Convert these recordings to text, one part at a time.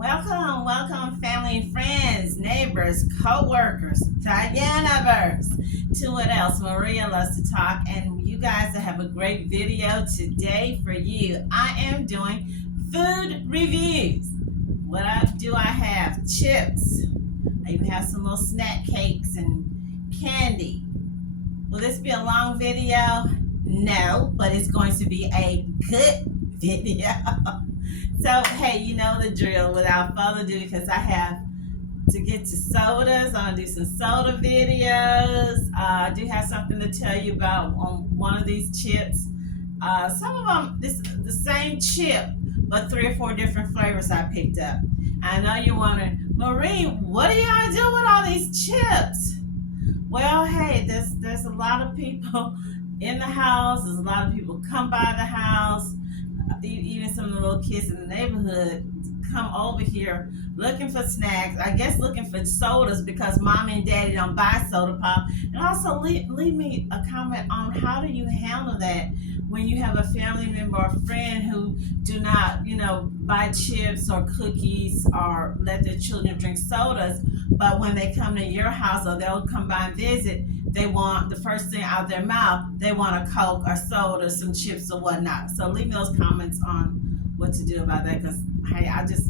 Welcome, welcome, family and friends, neighbors, co-workers, Diana-verse, to what else? Maria loves to talk, and you guys have a great video today for you. I am doing food reviews. I have? Chips. I even have some little snack cakes and candy. Will this be a long video? No, but it's going to be a good video. So, hey, you know the drill. Without further ado, because I have to get to sodas, I'm going to do some soda videos. I do have something to tell you about on one of these chips. Some of them, the same chip, but 3 or 4 different flavors I picked up. I know you're wondering, Marie, what do y'all do with all these chips? Well, hey, there's a lot of people in the house. There's a lot of people come by the house. Even some of the little kids in the neighborhood come over here looking for snacks. I guess looking for sodas because mommy and daddy don't buy soda pop. And also leave me a comment on how do you handle that when you have a family member or friend who do not, buy chips or cookies or let their children drink sodas. But when they come to your house or they'll come by and visit, they want the first thing out of their mouth, they want a Coke or soda, some chips or whatnot. So leave me those comments on what to do about that, because hey, I just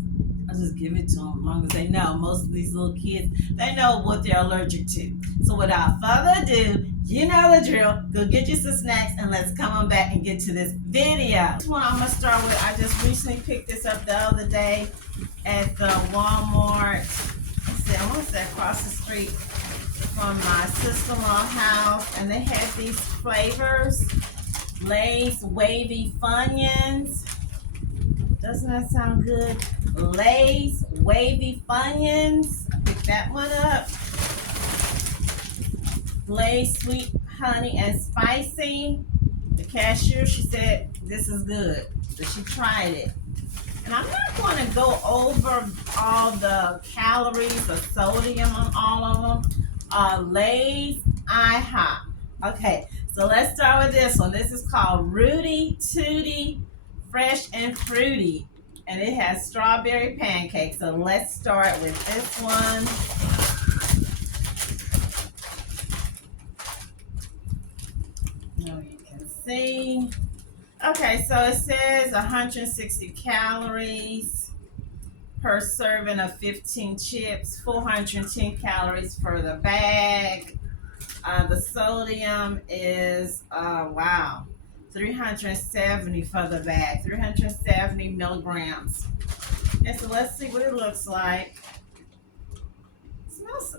give it to them as long as they know. Most of these little kids, they know what they're allergic to. So without further ado, you know the drill. Go get you some snacks and let's come on back and get to this video. This one I'm going to start with, I just recently picked this up the other day at the Walmart. I want to say across the street from my sister-in-law house, and they had these flavors. Lay's Wavy Funyuns. Doesn't that sound good? Lay's Wavy Funyuns. I picked that one up. Lay's Sweet Honey and Spicy. The cashier, she said this is good, so she tried it. And I'm not going to go over all the calories or sodium on all of them. Lay's Ihop. Okay, so let's start with this one. This is called Rooty, Tooty, Fresh and Fruity. And it has strawberry pancakes. So let's start with this one. Now you can see. Okay, so it says 160 calories per serving of 15 chips, 410 calories for the bag. The sodium is, 370 for the bag, 370 milligrams. And so let's see what it looks like. It smells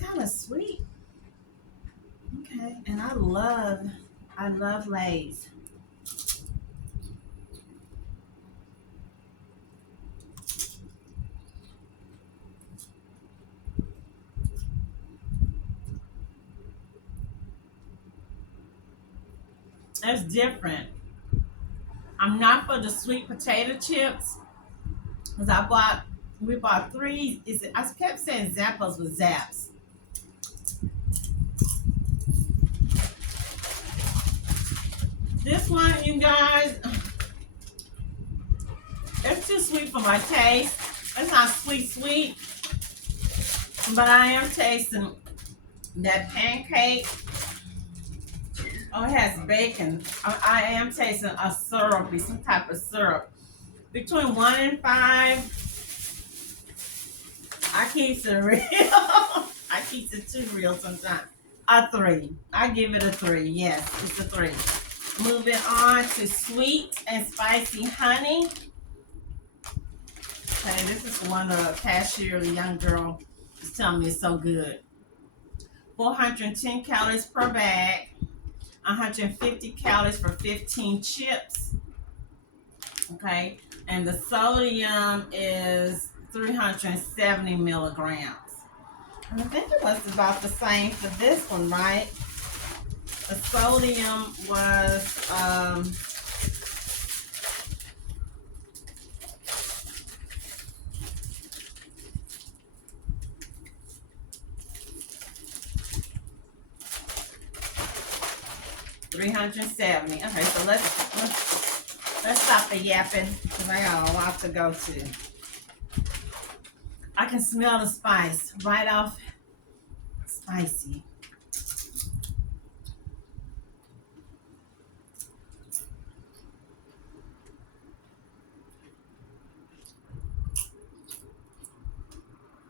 kind of sweet. Okay, and I love Lay's. That's different. I'm not for the sweet potato chips because we bought 3. I kept saying Zappos with Zaps. This one, you guys, it's too sweet for my taste. It's not sweet, but I am tasting that pancake. Oh, it has bacon. I am tasting a syrupy, some type of syrup. Between 1 and 5, I keep it real. I keep it too real sometimes. A 3. I give it a 3. Yes, it's a 3. Moving on to sweet and spicy honey. Okay, this is one of the cashier, the young girl, is telling me it's so good. 410 calories per bag. 150 calories for 15 chips. Okay, and the sodium is 370 milligrams. And I think it was about the same for this one, right? The sodium was 370. Okay, so let's stop the yapping because I got a lot to go to. I can smell the spice right off. Spicy.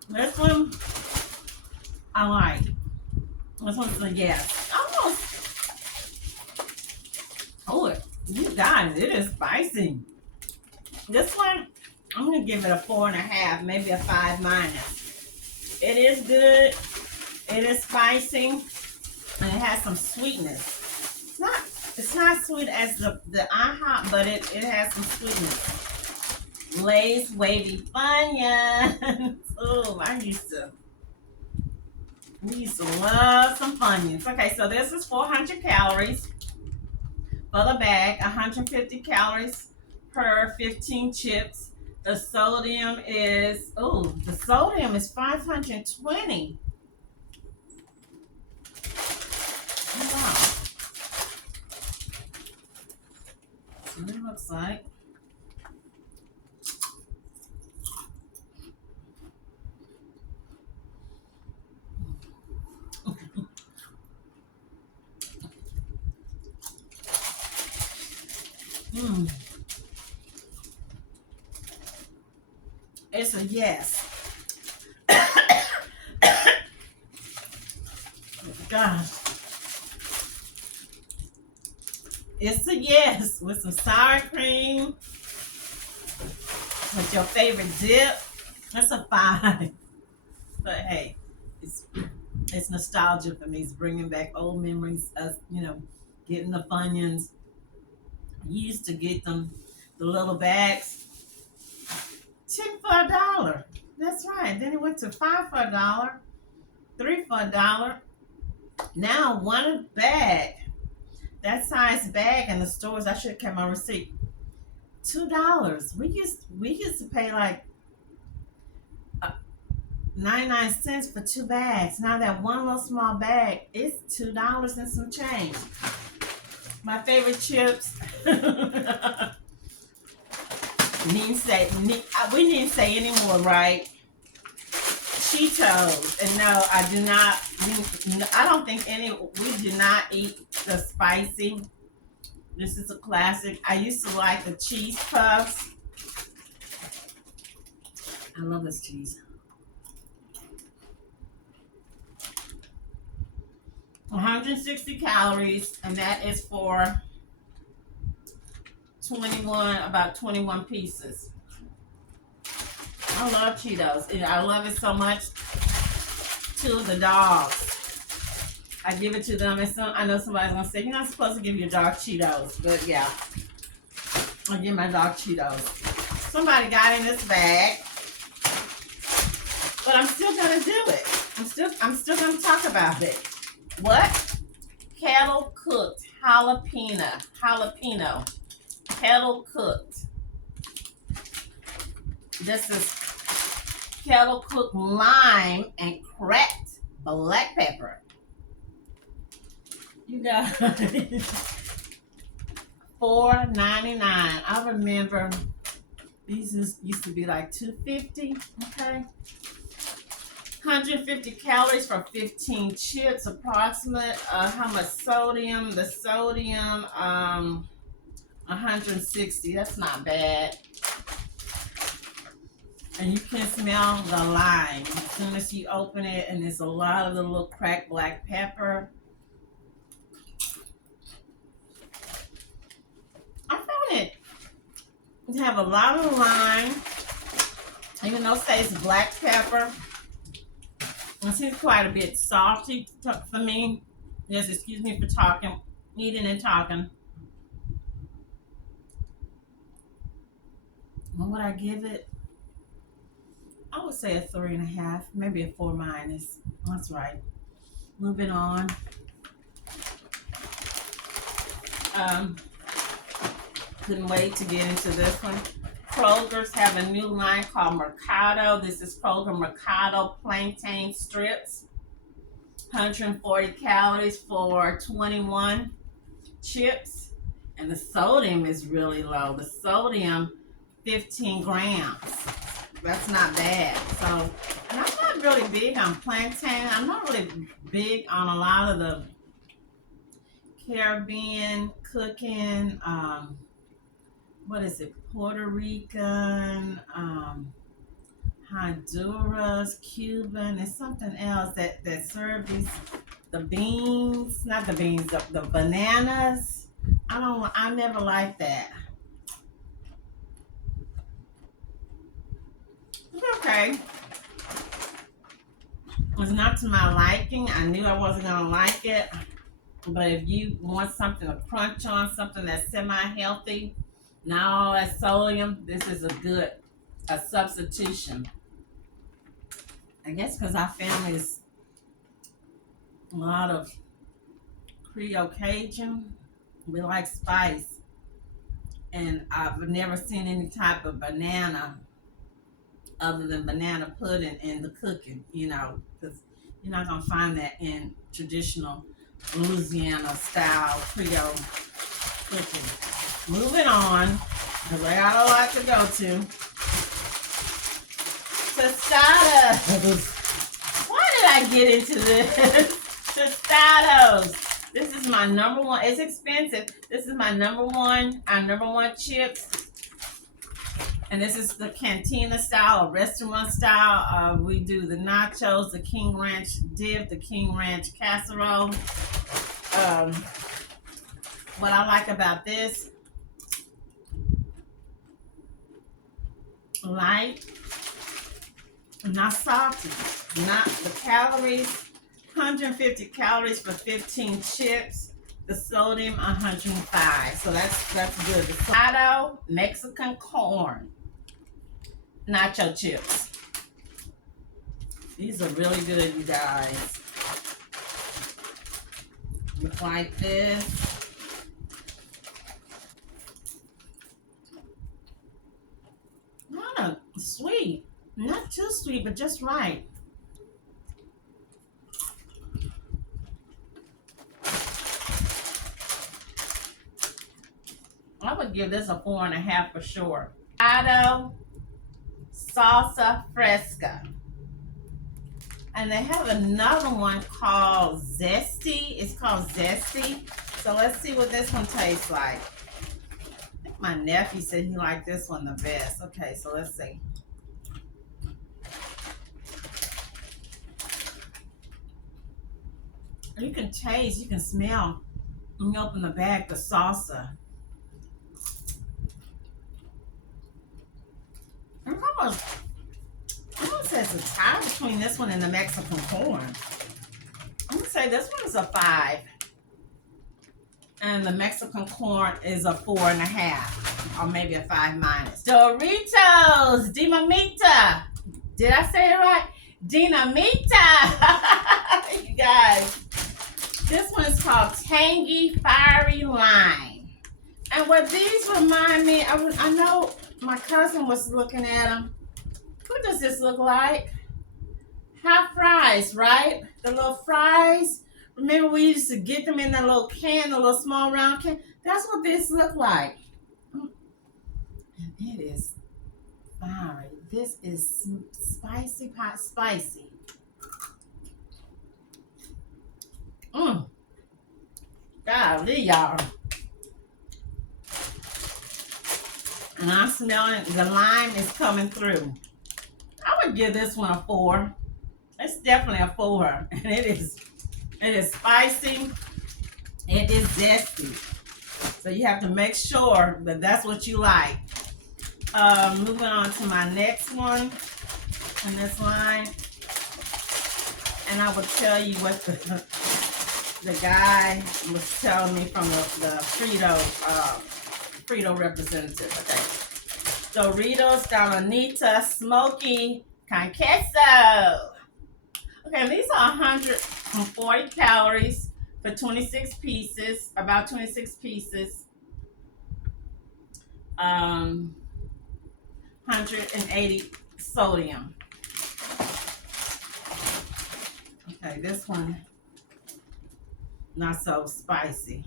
This one, I like. This one's a yes. Almost. Oh, you guys, it is spicy. This one, I'm going to give it a 4.5, maybe a 5 minus. It is good. It is spicy. And it has some sweetness. It's not sweet as the Ihop, but it has some sweetness. Lay's Wavy Funyuns. Oh, we used to love some Funyuns. Okay, so this is 400 calories for the bag, 150 calories per 15 chips. The sodium is 520. Oh, wow. That's what it looks like. It's a yes. Gosh. It's a yes with some sour cream, with your favorite dip. That's a 5. But hey, it's nostalgia for me. It's bringing back old memories of, getting the Funyuns. You used to get them, the little bags, 10 for $1. That's right. Then it went to 5 for $1, 3 for $1. Now one bag, that size bag in the stores, I should have kept my receipt. $2. We used to pay like 99 cents for 2 bags. Now that one little small bag, it's $2 and some change. My favorite chips. We didn't say anymore, right? Cheetos. And no, I do not. I don't think we do not eat the spicy. This is a classic. I used to like the cheese puffs. I love this cheese. 160 calories, and that is for about 21 pieces. I love Cheetos. I love it so much. To the dogs, I give it to them. And I know somebody's gonna say you're not supposed to give your dog Cheetos, but yeah, I give my dog Cheetos. Somebody got in this bag, but I'm still gonna do it. I'm still gonna talk about it. What? Kettle cooked jalapeno. Kettle cooked. This is kettle cooked lime and cracked black pepper. You guys, $4.99. I remember these used to be like $2.50. Okay. 150 calories for 15 chips, approximate. How much sodium? The sodium, 160. That's not bad. And you can smell the lime as soon as you open it, and there's a lot of the little cracked black pepper. I found it to have a lot of lime, even though it says black pepper. It seems quite a bit salty for me. Yes, excuse me for eating and talking. What would I give it? I would say a 3.5, maybe a 4 minus. That's right. Moving on. Couldn't wait to get into this one. Kroger's have a new line called Mercado. This is Kroger Mercado Plantain strips. 140 calories for 21 chips. And the sodium is really low. The sodium, 15 grams. That's not bad. So, and I'm not really big on plantain. I'm not really big on a lot of the Caribbean cooking. What is it? Puerto Rican, Honduras, Cuban, and something else that serve these the beans, not the beans, the bananas. I never liked that. Okay. It's not to my liking. I knew I wasn't gonna like it. But if you want something to crunch on, something that's semi-healthy, not all that sodium, this is a substitution. I guess because our family is a lot of Creole Cajun, we like spice, and I've never seen any type of banana other than banana pudding in the cooking. Because you're not gonna find that in traditional Louisiana style Creole cooking. Moving on, because I got a lot to go to. Tostitos. Why did I get into this? Tostitos. This is my number one. It's expensive. This is my number one. Our number one chips. And this is the cantina style or restaurant style. We do the nachos, the King Ranch dip, the King Ranch casserole. What I like about this, light, not salty, not the calories, 150 calories for 15 chips. The sodium 105, so that's good. The Sato Mexican corn nacho chips. These are really good, you guys. Look like this. Not sweet, not too sweet, but just right. I would give this a 4.5 for sure. Doritos Salsa Fresca. And they have another one called Zesty. It's called Zesty. So let's see what this one tastes like. I think my nephew said he liked this one the best. Okay, so let's see. You can taste, you can smell when you open the bag, the salsa. I'm gonna say it's a tie between this one and the Mexican corn. I'm gonna say this one is a 5. And the Mexican corn is a 4.5. Or maybe a 5 minus. Doritos Dinamita. Did I say it right? Dinamita. You guys. This one is called Tangy Fiery Lime. And what these remind me, I know my cousin was looking at them. What does this look like? Hot fries, right? The little fries. Remember we used to get them in that little can, the little small round can? That's what this look like. And it is fiery. This is spicy pot spicy. Golly, y'all. And I'm smelling the lime is coming through. I would give this one a 4. It's definitely a 4. And it is spicy. It is zesty. So you have to make sure that that's what you like. Moving on to my next one in this line. And I will tell you what the guy was telling me from the Frito representative. Okay. Doritos Dinamita Smoky con Queso. Okay, these are 140 calories for 26 pieces, about 26 pieces. 180 sodium. Okay, this one not so spicy.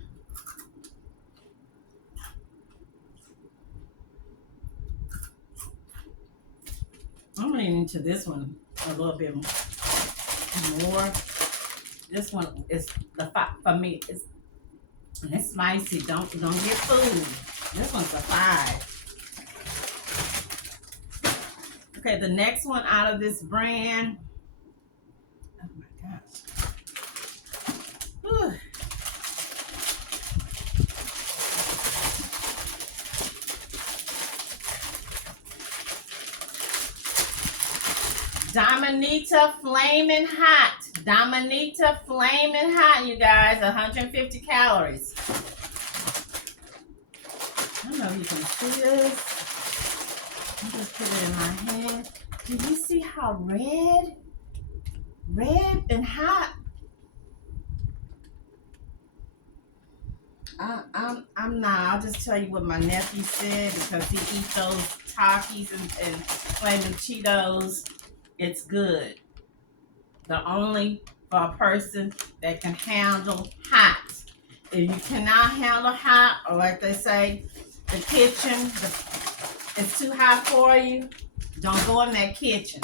I'm leaning into this one a little bit more. This one is for me. It's spicy. Don't get food. This one's a 5. Okay, the next one out of this brand. Oh my gosh. Whew. Dominita Flamin' Hot. Dominita Flamin' Hot, you guys. 150 calories. I don't know if you can see this. I just put it in my hand. Do you see how red and hot? I'm not. I'll just tell you what my nephew said because he eats those Takis and flaming Cheetos. It's good. The only for a person that can handle hot. If you cannot handle hot, or like they say, the kitchen, it's too hot for you, don't go in that kitchen.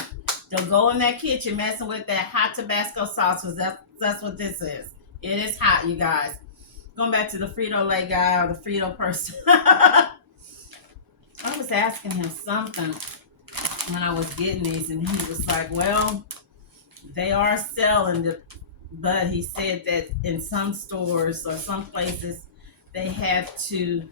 Don't go in that kitchen messing with that hot Tabasco sauce, because that's what this is. It is hot, you guys. Going back to the Frito-Lay guy or the Frito person. I was asking him something when I was getting these, and he was like, well, they are selling the, but he said that in some stores or some places, they have to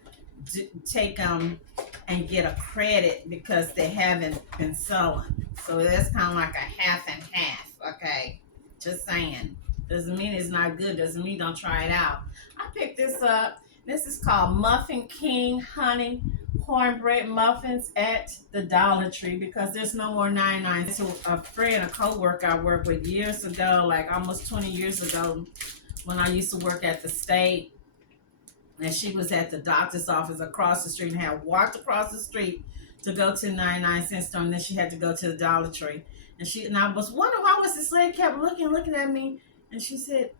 take them and get a credit because they haven't been selling. So that's kind of like a half and half, okay? Just saying. Doesn't mean it's not good. Doesn't mean don't try it out. I picked this up. This is called Muffin King Honey Cornbread Muffins at the Dollar Tree because there's no more 99. So a friend, a co-worker I worked with years ago, like almost 20 years ago, when I used to work at the state, and she was at the doctor's office across the street and had walked across the street to go to the 99-cent store, and then she had to go to the Dollar Tree. And I was wondering why was this lady kept looking at me, and she said,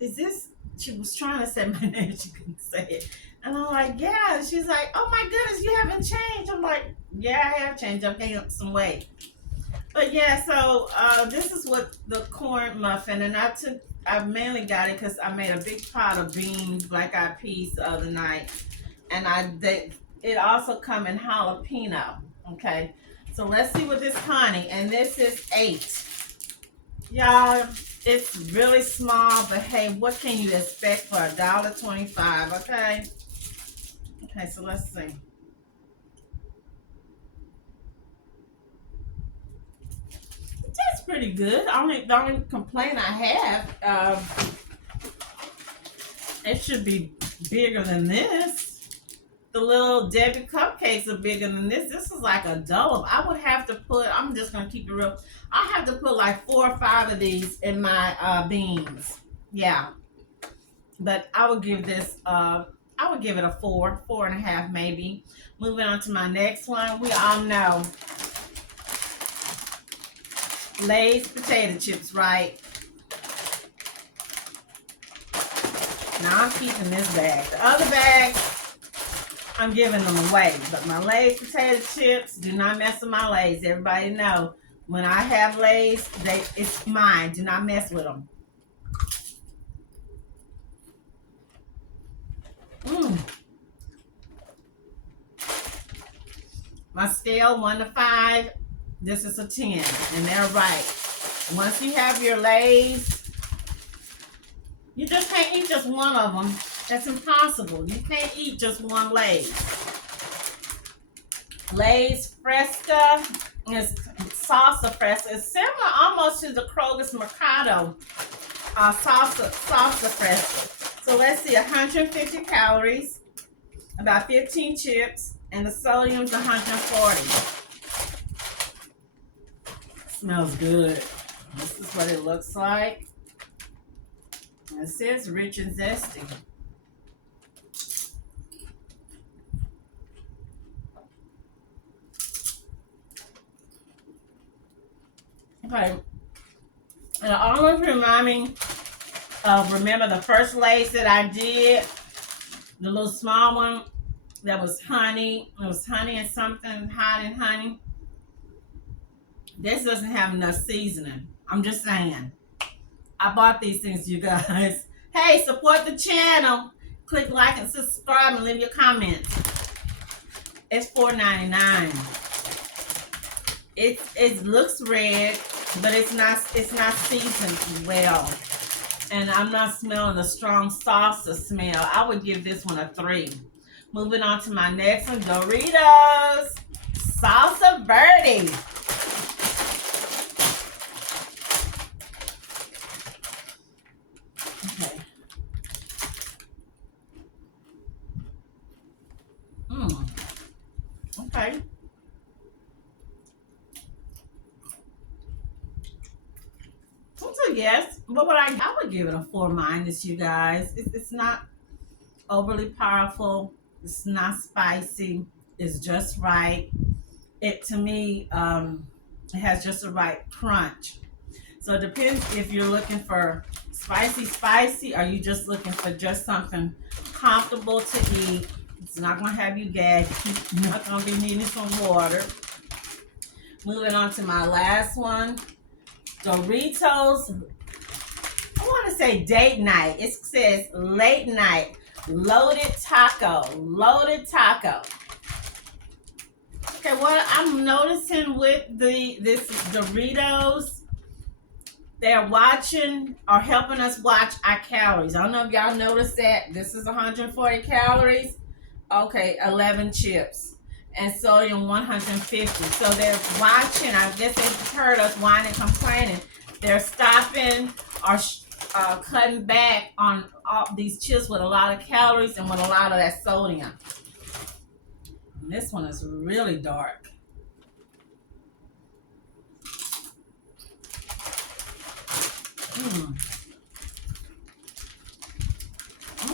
is this, she was trying to say my name, she couldn't say it. And I'm like, yeah. And she's like, oh my goodness, you haven't changed. I'm like, yeah, I have changed. I've gained some weight. But yeah, so this is what the corn muffin, and I mainly got it because I made a big pot of beans, black eyed peas the other night. And it also come in jalapeno. Okay. So let's see what this honey, and this is 8. Y'all, it's really small, but hey, what can you expect for $1.25? Okay. Okay, so let's see. It tastes pretty good. The only complaint I have, it should be bigger than this. The little Debbie cupcakes are bigger than this. This is like a double. I would have to put, I'm just going to keep it real. I have to put like 4 or 5 of these in my beans. Yeah. But I would give this, I would give it a 4, 4.5 maybe. Moving on to my next one. We all know Lay's potato chips, right? Now I'm keeping this bag. The other bags, I'm giving them away. But my Lay's potato chips, do not mess with my Lay's. Everybody know when I have Lay's, it's mine. Do not mess with them. My scale 1 to 5, this is a 10, and they're right. Once you have your Lay's, you just can't eat just one of them. That's impossible. You can't eat just one Lay's. Lay's Fresca is salsa Fresca. It's similar almost to the Kroger's Mercado salsa Fresca. So let's see, 150 calories, about 15 chips, and the sodium's 140. Smells good. This is what it looks like. It says rich and zesty. Okay. And it always remind me of, remember the first Lay's that I did? The little small one that was honey. It was honey and something, hot and honey. This doesn't have enough seasoning. I'm just saying. I bought these things, you guys. Hey, support the channel. Click like and subscribe and leave your comments. It's $4.99. It looks red, but it's not seasoned well. And I'm not smelling a strong salsa smell. I would give this one a 3. Moving on to my next one, Doritos Salsa Verde. Okay. Okay. So yes, but what I would give it a 4 minus, you guys. It's not overly powerful. It's not spicy. It's just right. It to me, it has just the right crunch. So it depends if you're looking for spicy, or you just looking for just something comfortable to eat. It's not gonna have you gagged. You're not gonna be needing some water. Moving on to my last one, Doritos. I want to say date night. It says late night. Loaded taco. Okay, what I'm noticing with this Doritos, they're watching or helping us watch our calories. I don't know if y'all noticed that. This is 140 calories. Okay, 11 chips. And sodium 150. So they're watching. I guess they've heard us whining and complaining. They're stopping or cutting back on all these chips with a lot of calories and with a lot of that sodium. And this one is really dark. Oh,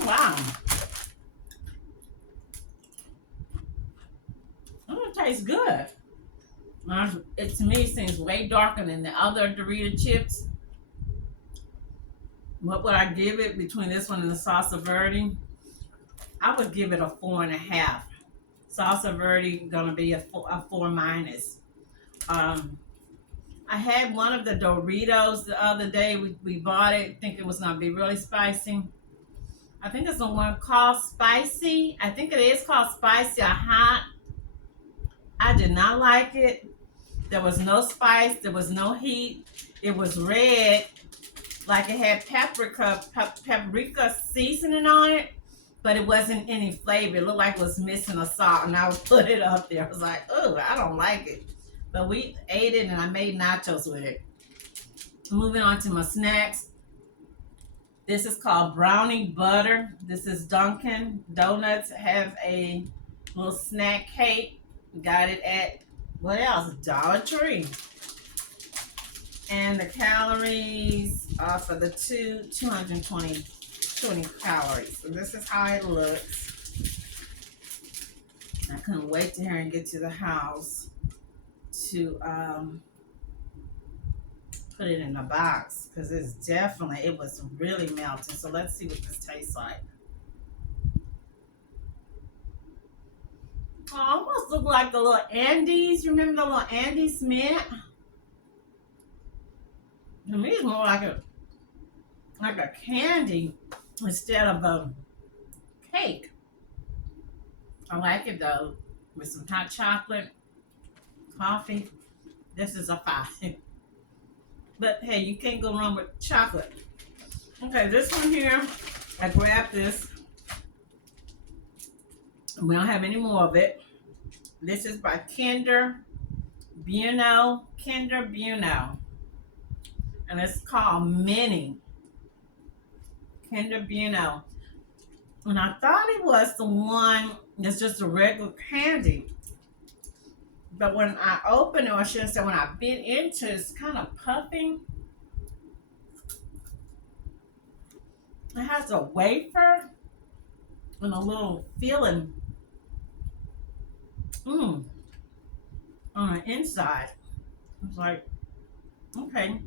wow. Oh, it tastes good. It to me seems way darker than the other Dorito chips. What would I give it between this one and the Salsa Verde? I would give it a 4.5. Salsa Verde gonna be a 4 minus. I had one of the Doritos the other day. We bought it, think it was gonna be really spicy. I think it's the one called Spicy. I think it is called Spicy or Hot. I did not like it. There was no spice. There was no heat. It was red, like it had paprika seasoning on it, but it wasn't any flavor. It looked like it was missing a salt, and I would put it up there. I was like, oh, I don't like it. But we ate it, and I made nachos with it. Moving on to my snacks. This is called Brownie Butter. This is Dunkin. Donuts have a little snack cake. Got it at, what else? Dollar Tree. And the calories for the 220 calories. So this is how it looks. I couldn't wait to hear and get to the house to put it in a box, because it was really melting. So let's see what this tastes like. Oh, almost look like the little Andes. You remember the little Andes mint? To me, it's more like a candy instead of a cake. I like it though, with some hot chocolate, coffee. This is a 5. But hey, you can't go wrong with chocolate. Okay, this one here, I grabbed this. We don't have any more of it. This is by Kinder Bueno. And it's called Mini. Kinder Bueno. And I thought it was the one that's just a regular candy. But when I opened it, or I should have said when I bit into it, it's kind of puffing. It has a wafer and a little filling on the inside. It's like, okay.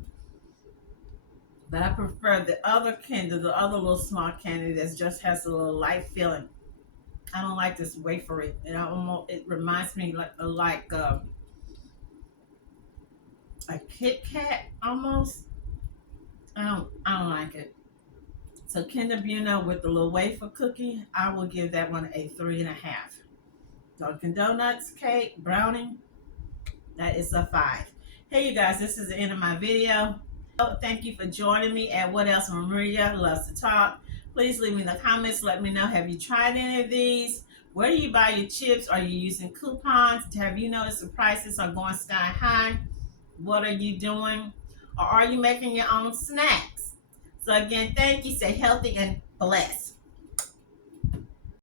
But I prefer the other candy, the other little small candy that just has a little light filling. I don't like this wafery. It reminds me like a Kit Kat almost. I don't like it. So Kinder Bueno with the little wafer cookie, I will give that one a 3.5. Dunkin' Donuts cake, brownie, that is a 5. Hey you guys, this is the end of my video. Thank you for joining me at What Else Maria Loves to Talk. Please leave me in the comments. Let me know, have you tried any of these? Where do you buy your chips? Are you using coupons? Have you noticed the prices are going sky high? What are you doing? Or are you making your own snacks? So again, thank you. Stay healthy and blessed.